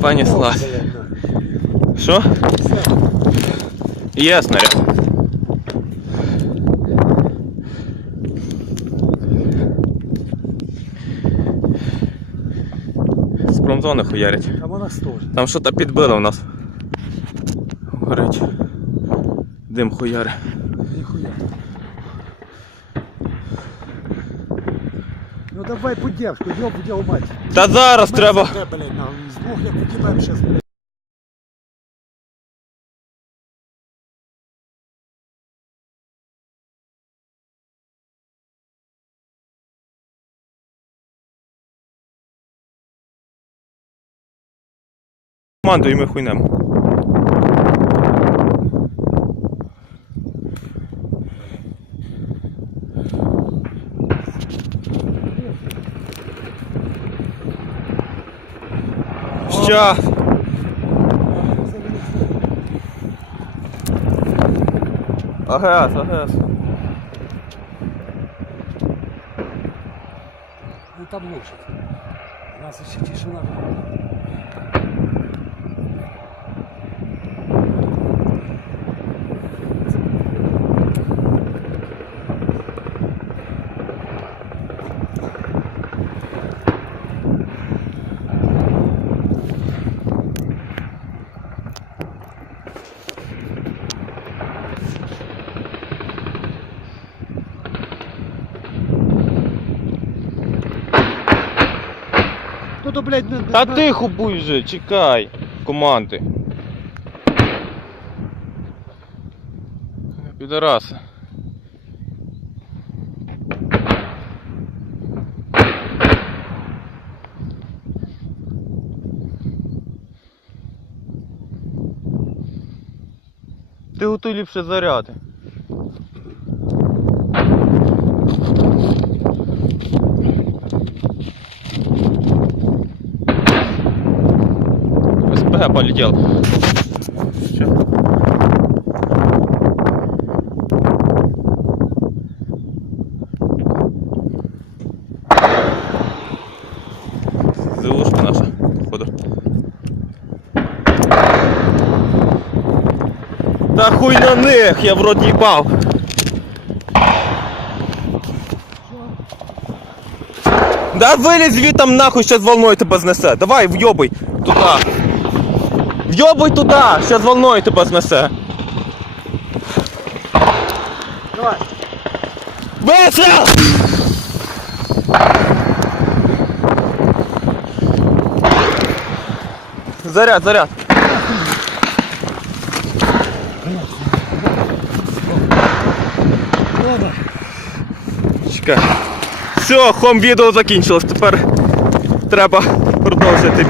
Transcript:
пані Славі. Що? Є снаряд. З промзони хуярять. А вона стож. Там що то підбило в нас. Горить. Дим хуяри. Ну давай поддержку, ёб дел мать. Та зараз треба. Блядь, на, з двох як удіваємо щас, блядь. Команду і ми хуйнемо. Ща. Агес, агес. Ну там лучше. У нас ще тишина. То, блядь, не, Та тихо будь вже, чекай. Команди. Підараси. Ти готуй ліпше заряди. СПГ полетел. ЗУшка наша, походу. Та хуй на них, я в рот їбав. Да вилізь звітом нахуй, щас волною тебе знесе. Давай, вйобуй туда. Вйобуй туда, щас волною тебе знесе. Давай. Вистріл! Заряд, заряд. Добре. Чекай. Все, хом відео закінчилось. Тепер треба продовжити.